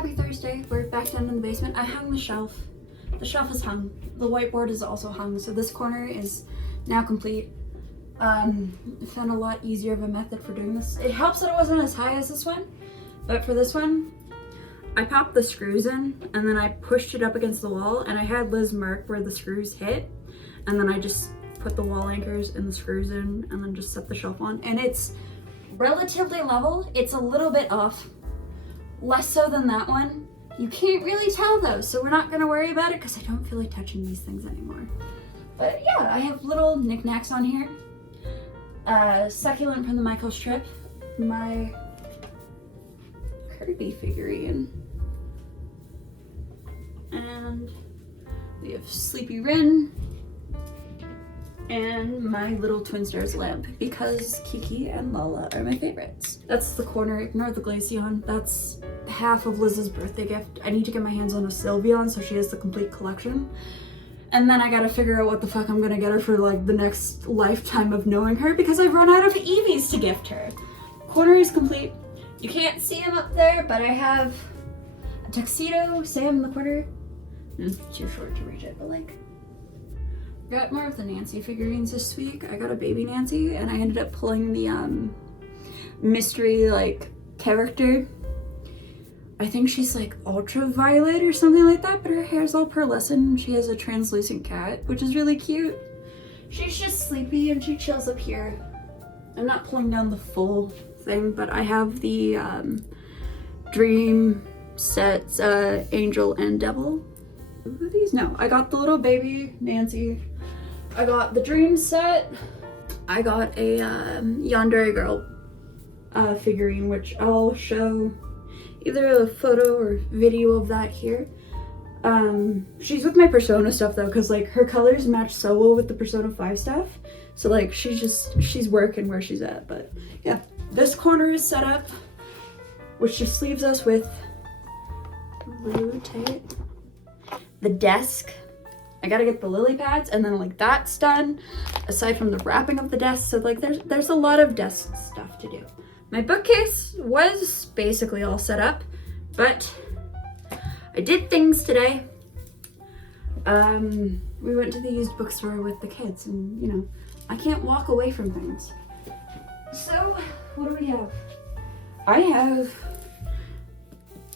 Happy Thursday. We're back down in the basement. I hung the shelf. The shelf is hung. The whiteboard is also hung, so this corner is now complete. I found a lot easier of a method for doing this. It helps that it wasn't as high as this one, but for this one, I popped the screws in and then I pushed it up against the wall, and I had Liz mark where the screws hit, and then I just put the wall anchors and the screws in and then just set the shelf on, and it's relatively level. It's a little bit off, less so than that one. You can't really tell though, so we're not gonna worry about it because I don't feel like touching these things anymore. But yeah, I have little knickknacks on here. Succulent from the Michael strip, my Kirby figurine, and we have Sleepy Rin, and my little Twin Stars lamp because Kiki and Lala are my favorites. That's the corner. Ignore the Glaceon. That's half of Liz's birthday gift. I need to get my hands on a Sylveon so she has the complete collection. And then I gotta figure out what the fuck I'm gonna get her for like the next lifetime of knowing her because I've run out of Eevees to gift her. Corner is complete. You can't see him up there, but I have a tuxedo, Sam in the corner. It's too short to reach it, but like, got more of the Nancy figurines this week. I got a baby Nancy and I ended up pulling the mystery like character. I think she's like ultraviolet or something like that, but her hair's all pearlescent and she has a translucent cat, which is really cute. She's just sleepy and she chills up here. I'm not pulling down the full thing, but I have the dream sets, Angel and Devil. Who are these? No, I got the little baby Nancy. I got the dream set. I got a Yandere Girl figurine, which I'll show either a photo or video of that here. She's with my Persona stuff though, because like her colors match so well with the Persona 5 stuff. So like she's working where she's at. But yeah, this corner is set up, which just leaves us with rotate the desk. I gotta get the lily pads and then like that's done, aside from the wrapping of the desk. So like there's a lot of desk stuff to do. My bookcase was basically all set up, but I did things today. We went to the used bookstore with the kids and, you know, I can't walk away from things. So, what do we have? I have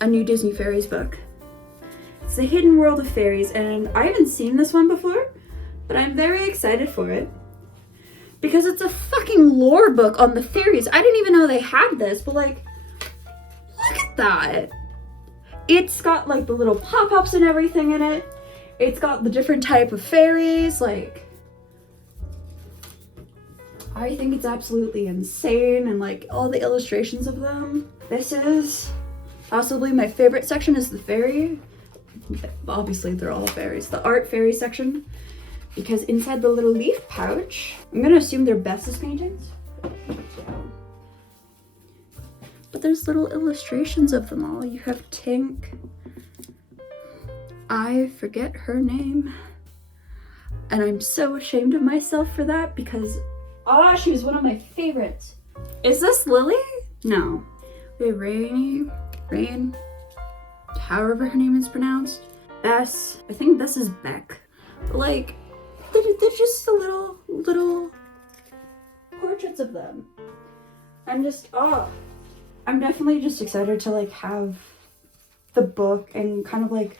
a new Disney Fairies book. It's The Hidden World of Fairies, and I haven't seen this one before, but I'm very excited for it. Because it's a fucking lore book on the fairies. I didn't even know they had this, but like, look at that. It's got like the little pop-ups and everything in it. It's got the different type of fairies. Like, I think it's absolutely insane, and like all the illustrations of them. This is possibly my favorite section is the fairy. Obviously they're all fairies. The art fairy section. Because inside the little leaf pouch, I'm gonna assume they're Bess's paintings. But there's little illustrations of them all. You have Tink. I forget her name. And I'm so ashamed of myself for that because, she was one of my favorites. Is this Lily? No. We have Rain, however her name is pronounced. Bess, I think this is Beck. But like, they're just the little portraits of them. I'm definitely just excited to like have the book and kind of like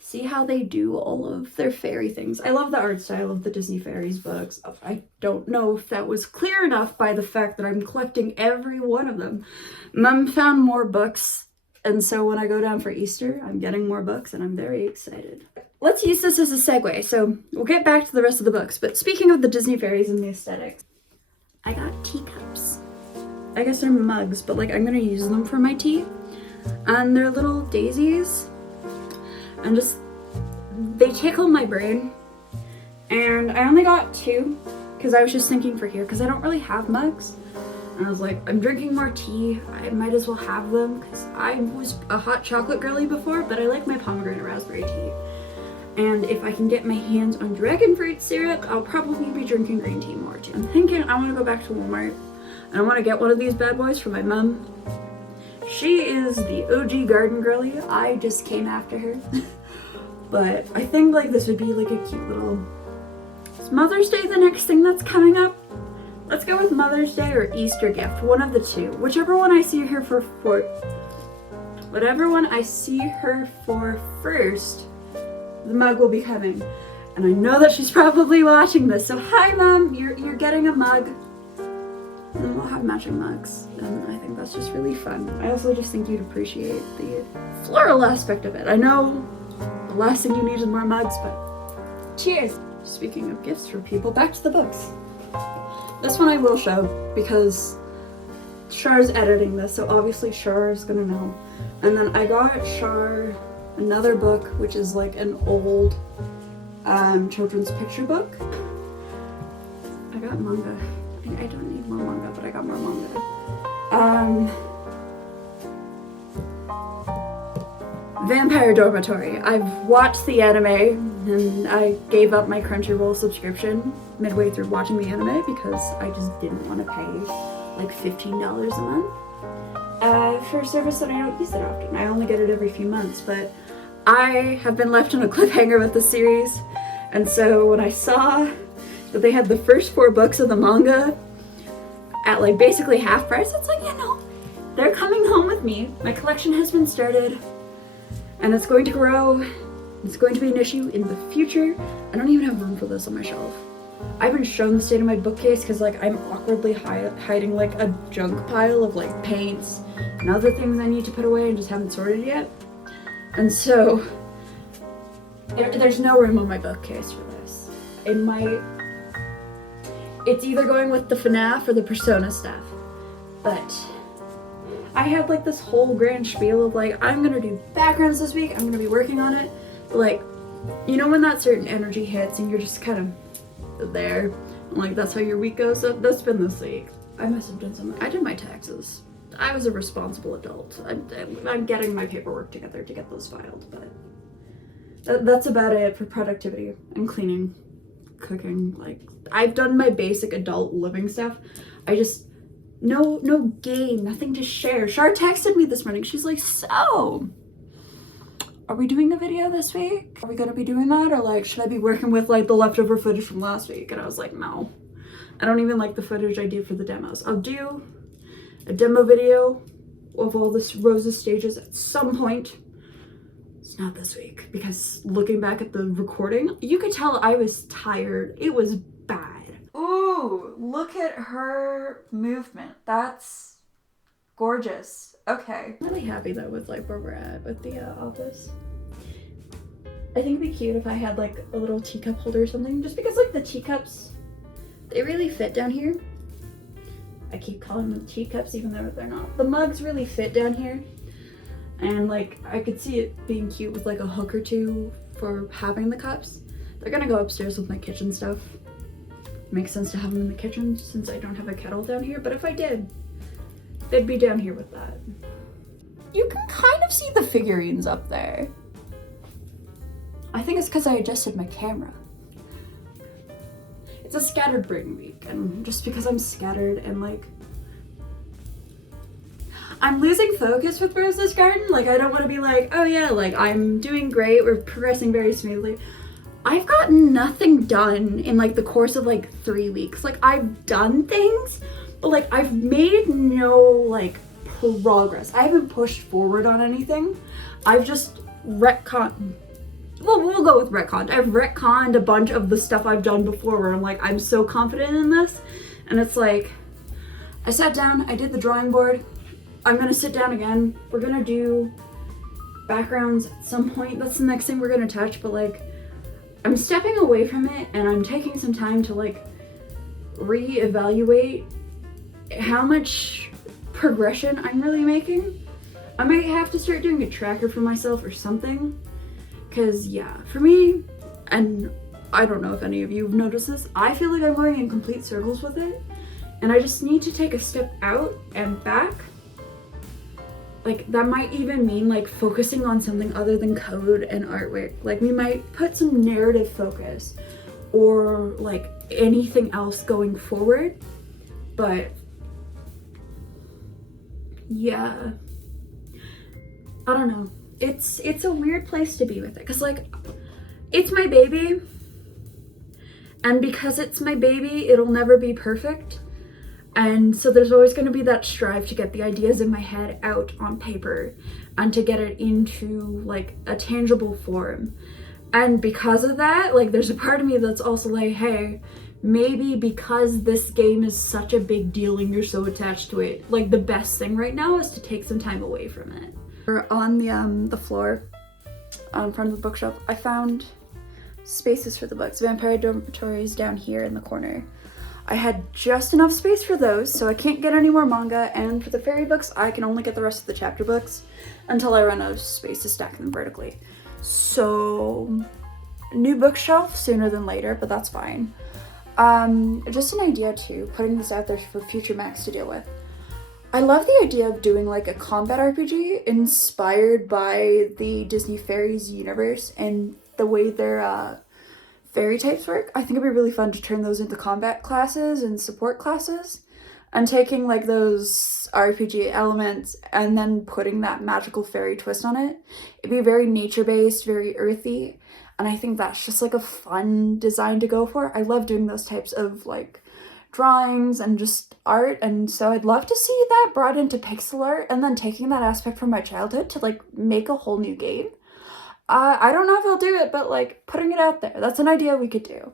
see how they do all of their fairy things. I love the art style of the Disney Fairies books. I don't know if that was clear enough by the fact that I'm collecting every one of them. Mom found more books, and so when I go down for Easter, I'm getting more books and I'm very excited. Let's use this as a segue, so we'll get back to the rest of the books. But speaking of the Disney Fairies and the aesthetics, I got teacups. I guess they're mugs, but like I'm gonna use them for my tea. And they're little daisies. And just, they tickle my brain. And I only got 2, because I was just thinking for here, because I don't really have mugs. And I was like, I'm drinking more tea, I might as well have them, because I was a hot chocolate girly before, but I like my pomegranate raspberry tea. And if I can get my hands on dragon fruit syrup, I'll probably be drinking green tea more too. I'm thinking I want to go back to Walmart and I want to get one of these bad boys for my mom. She is the OG garden girly. I just came after her. But I think like this would be like a cute little... Is Mother's Day the next thing that's coming up? Let's go with Mother's Day or Easter gift, one of the two. Whichever one I see her for whatever one I see her for first, the mug will be coming. And I know that she's probably watching this, so hi Mom, you're getting a mug. And we'll have matching mugs, and I think that's just really fun. I also just think you'd appreciate the floral aspect of it. I know the last thing you need is more mugs, but cheers! Speaking of gifts for people, back to the books. This one I will show because Char's editing this, so obviously Char is gonna know. And then I got Char another book, which is like an old children's picture book. I got manga. I don't need more manga, but I got more manga. Vampire Dormitory. I've watched the anime, and I gave up my Crunchyroll subscription midway through watching the anime because I just didn't want to pay like $15 a month for a service that I don't use that often. I only get it every few months, but I have been left on a cliffhanger with the series, and so when I saw that they had the first 4 books of the manga at like basically half price, it's like, you know, they're coming home with me. My collection has been started, and it's going to grow. It's going to be an issue in the future. I don't even have room for this on my shelf. I haven't shown the state of my bookcase because like I'm awkwardly hiding like a junk pile of like paints and other things I need to put away and just haven't sorted yet. And so there's no room on my bookcase for this. It's either going with the FNAF or the Persona stuff. But I had like this whole grand spiel of like, I'm gonna do backgrounds this week, I'm gonna be working on it. But like, you know when that certain energy hits and you're just kind of there, and like that's how your week goes? So that's been this week. I must have done something. I did my taxes. I was a responsible adult. I'm getting my paperwork together to get those filed, but that's about it for productivity and cleaning, cooking. Like, I've done my basic adult living stuff. I just, no game, nothing to share. Char texted me this morning. She's like, so, are we doing a video this week? Are we gonna be doing that? Or like, should I be working with like the leftover footage from last week? And I was like, no. I don't even like the footage I did for the demos. I'll do a demo video of all this Rose's stages at some point. It's not this week, because looking back at the recording, you could tell I was tired. It was bad. Ooh, look at her movement. That's gorgeous. Okay. I'm really happy though with like where we're at with the office. I think it'd be cute if I had like a little teacup holder or something, just because like the teacups, they really fit down here. I keep calling them teacups even though they're not. The mugs really fit down here. And like, I could see it being cute with like a hook or two for having the cups. They're gonna go upstairs with my kitchen stuff. Makes sense to have them in the kitchen since I don't have a kettle down here, but if I did, they'd be down here with that. You can kind of see the figurines up there. I think it's because I adjusted my camera. It's a scattered brain week, and just because I'm scattered and like, I'm losing focus with Rose's Garden. Like, I don't want to be like, oh yeah, like I'm doing great, we're progressing very smoothly. I've gotten nothing done in like the course of like 3 weeks. Like, I've done things, but like I've made no like progress. I haven't pushed forward on anything. I've just retconned. Well, we'll go with retconned. I've retconned a bunch of the stuff I've done before where I'm like, I'm so confident in this. And it's like, I sat down, I did the drawing board. I'm gonna sit down again. We're gonna do backgrounds at some point. That's the next thing we're gonna touch, but like, I'm stepping away from it and I'm taking some time to like reevaluate how much progression I'm really making. I might have to start doing a tracker for myself or something. Cause yeah, for me, and I don't know if any of you have noticed this, I feel like I'm going in complete circles with it. And I just need to take a step out and back. Like, that might even mean like focusing on something other than code and artwork. Like, we might put some narrative focus or like anything else going forward. But yeah, I don't know. It's a weird place to be with it, because like it's my baby, and because it's my baby, it'll never be perfect. And so there's always going to be that strive to get the ideas in my head out on paper and to get it into like a tangible form. And because of that, like there's a part of me that's also like, hey, maybe because this game is such a big deal and you're so attached to it, like the best thing right now is to take some time away from it. We're on the floor in front of the bookshelf. I found spaces for the books. Vampire Dormitory is down here in the corner. I had just enough space for those, so I can't get any more manga, and for the fairy books, I can only get the rest of the chapter books until I run out of space to stack them vertically. So, new bookshelf sooner than later, but that's fine. Just an idea too, putting this out there for future Max to deal with. I love the idea of doing like a combat RPG inspired by the Disney Fairies universe and the way their fairy types work. I think it'd be really fun to turn those into combat classes and support classes, and taking like those RPG elements and then putting that magical fairy twist on it. It'd be very nature-based, very earthy, and I think that's just like a fun design to go for. I love doing those types of like drawings and just art, and so I'd love to see that brought into pixel art and then taking that aspect from my childhood to like make a whole new game. I don't know if I'll do it, but like putting it out there, that's an idea we could do.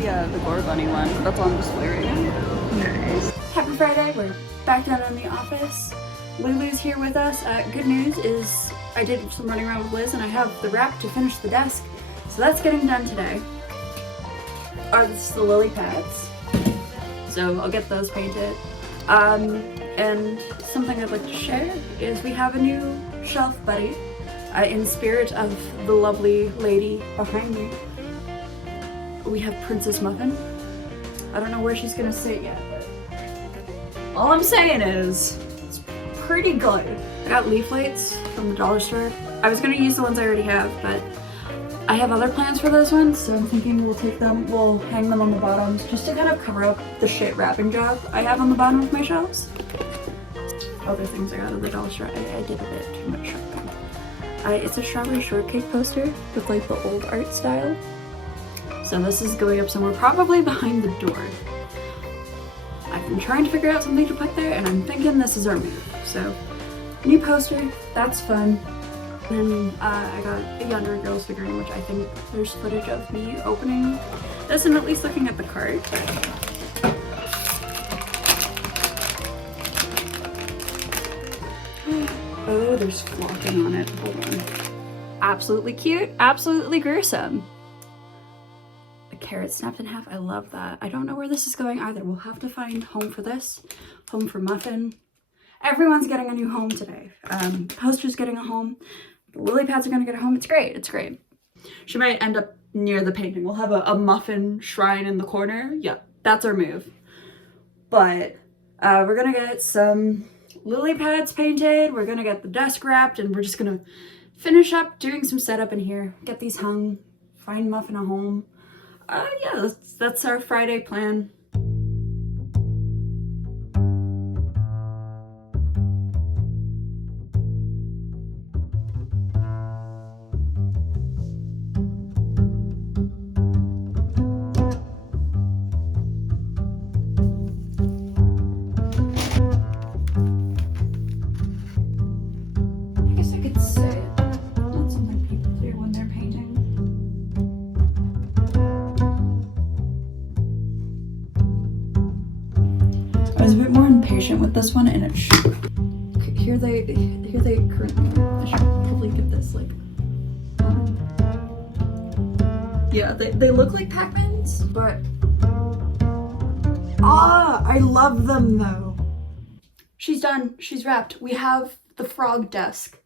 Yeah, the Gore Bunny one. That's on display right now. Nice. Happy Friday, we're back down in the office. Lulu's here with us. Good news is I did some running around with Liz and I have the wrap to finish the desk. So that's getting done today. This is the lily pads. So I'll get those painted. And something I'd like to share is we have a new shelf buddy in spirit of the lovely lady behind me. We have Princess Muffin. I don't know where she's gonna sit yet, but all I'm saying is it's pretty good. I got leaf lights from the dollar store. I was gonna use the ones I already have, but I have other plans for those ones, so I'm thinking we'll hang them on the bottoms just to kind of cover up the shit wrapping job I have on the bottom of my shelves. Other things I got at the dollar store, I did a bit too much shopping. It's a strawberry shortcake poster with like the old art style. So this is going up somewhere probably behind the door. I've been trying to figure out something to put there and I'm thinking this is our move. So, new poster, that's fun. And I got a Younger Girls figurine, which I think there's footage of me opening this and at least looking at the card. Oh, there's flocking on it. Hold on. Absolutely cute, absolutely gruesome. Carrot snapped in half. I love that. I don't know where this is going either. We'll have to find home for this, home for Muffin. Everyone's getting a new home today. Poster's getting a home. The lily pads are gonna get a home. It's great. It's great. She might end up near the painting. We'll have a Muffin shrine in the corner. Yeah, that's our move. But we're gonna get some lily pads painted. We're gonna get the desk wrapped, and we're just gonna finish up doing some setup in here. Get these hung. Find Muffin a home. Yeah, that's our Friday plan. I guess I could say it. That's something people do when they're painting. I was a bit more impatient with this one, and it should. Here they currently. I should probably get this like. Yeah, they look like Pac-Mans, but I love them though. She's done. She's wrapped. We have the frog desk.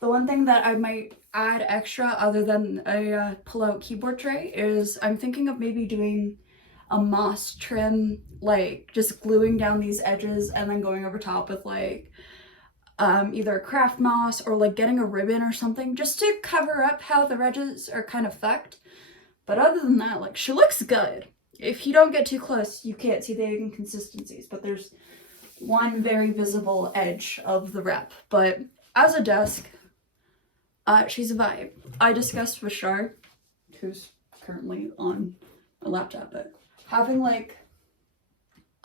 The one thing that I might add extra other than a pull-out keyboard tray is I'm thinking of maybe doing a moss trim, like just gluing down these edges and then going over top with like either a craft moss or like getting a ribbon or something just to cover up how the edges are kind of fucked. But other than that, like, she looks good. If you don't get too close, you can't see the inconsistencies, but there's one very visible edge of the rep. But as a desk, she's a vibe. I discussed with Shar, who's currently on a laptop, but having like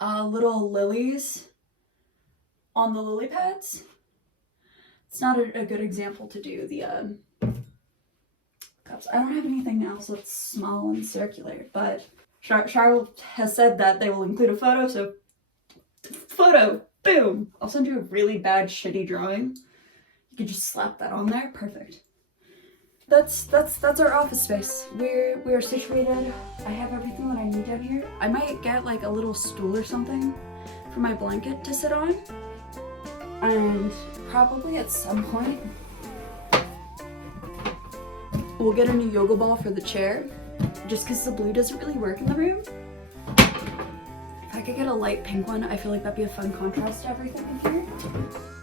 little lilies on the lily pads. It's not a good example to do the cups. I don't have anything else that's small and circular, but Charlotte has said that they will include a photo, so photo, boom! I'll send you a really bad, shitty drawing. You could just slap that on there, perfect. That's our office space. We're situated. I have everything that I need down here. I might get like a little stool or something for my blanket to sit on. And probably at some point we'll get a new yoga ball for the chair, just because the blue doesn't really work in the room. If I could get a light pink one, I feel like that'd be a fun contrast to everything in here.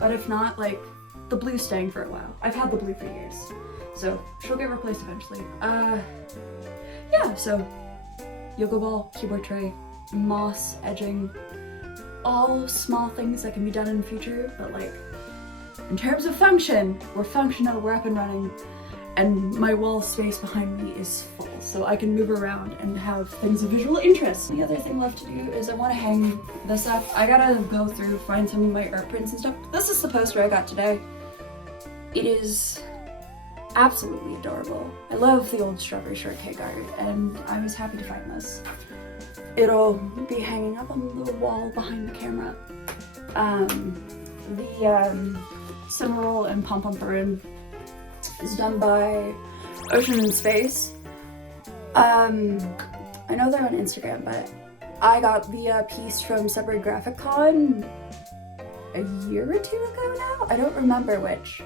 But if not, like, the blue's staying for a while. I've had the blue for years, so she'll get replaced eventually. Yeah, so yoga ball, keyboard tray, moss edging, all small things that can be done in the future, but like, in terms of function, we're functional, we're up and running, and my wall space behind me is full, so I can move around and have things of visual interest. The other thing left to do is I want to hang this up. I gotta go through, find some of my art prints and stuff. This is the poster I got today. It is absolutely adorable. I love the old Strawberry Shortcake art, and I was happy to find this. It'll be hanging up on the wall behind the camera. The Cimarol and Pom Pom Purin is done by Ocean and Space. I know they're on Instagram, but I got the piece from Sudbury Graphic Con a year or two ago now? I don't remember which.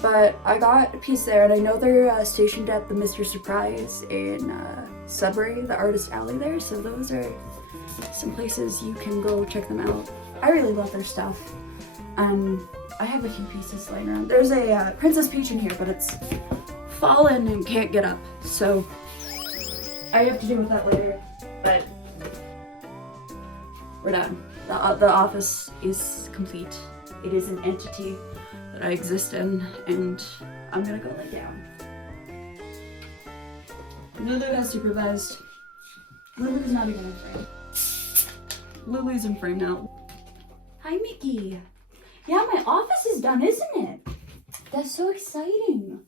But I got a piece there, and I know they're stationed at the Mr. Surprise in Sudbury, the Artist Alley there, so those are some places you can go check them out. I really love their stuff. I have a few pieces laying around. There's a Princess Peach in here, but it's fallen and can't get up, so I have to deal with that later, but we're done. The office is complete. It is an entity that I exist in, and I'm gonna go lay down. Lulu has supervised. Lulu's not even in frame. Lulu's in frame now. Hi, Mickey. Yeah, my office is done, isn't it? That's so exciting.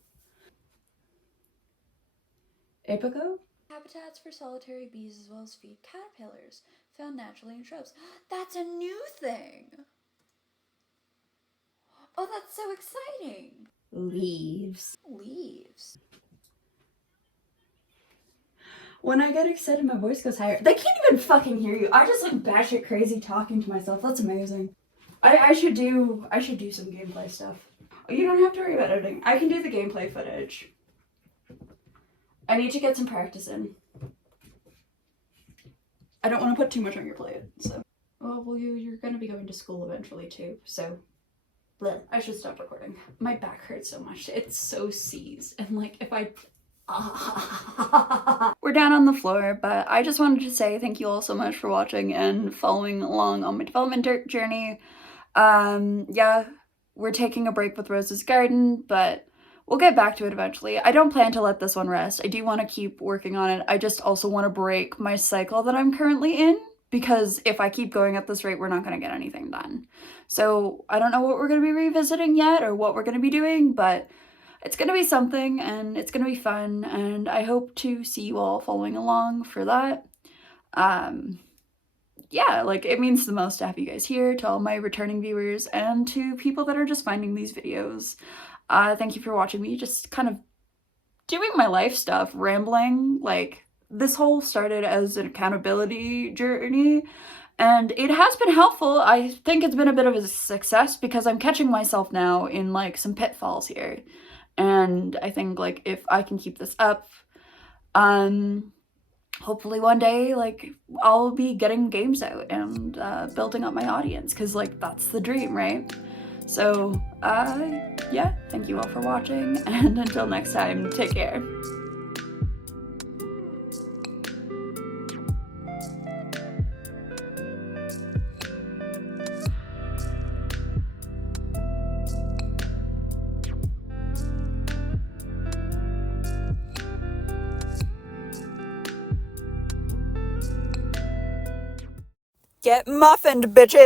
Apico? Habitats for solitary bees as well as feed caterpillars, found naturally in shrubs. That's a new thing. Oh, that's so exciting. Leaves. Leaves. When I get excited, my voice goes higher. They can't even fucking hear you. I just like batshit crazy talking to myself. That's amazing. I should do some gameplay stuff. You don't have to worry about editing. I can do the gameplay footage. I need to get some practice in. I don't want to put too much on your plate, so. Well, you're gonna be going to school eventually too, so. Bleh. I should stop recording. My back hurts so much. It's so seized, and like if I. We're down on the floor, but I just wanted to say thank you all so much for watching and following along on my development journey. Yeah, we're taking a break with Rose's Garden, but we'll get back to it eventually. I don't plan to let this one rest. I do want to keep working on it. I just also want to break my cycle that I'm currently in, because if I keep going at this rate, we're not going to get anything done. So I don't know what we're going to be revisiting yet or what we're going to be doing, but it's going to be something, and it's going to be fun, and I hope to see you all following along for that. Yeah, like, it means the most to have you guys here, to all my returning viewers, and to people that are just finding these videos. Thank you for watching me just kind of doing my life stuff, rambling. Like, this whole started as an accountability journey, and it has been helpful. I think it's been a bit of a success because I'm catching myself now in, like, some pitfalls here. And I think like if I can keep this up, hopefully one day like I'll be getting games out and building up my audience, because like that's the dream, right? So yeah, thank you all for watching, and until next time, take care. Get muffined, bitches!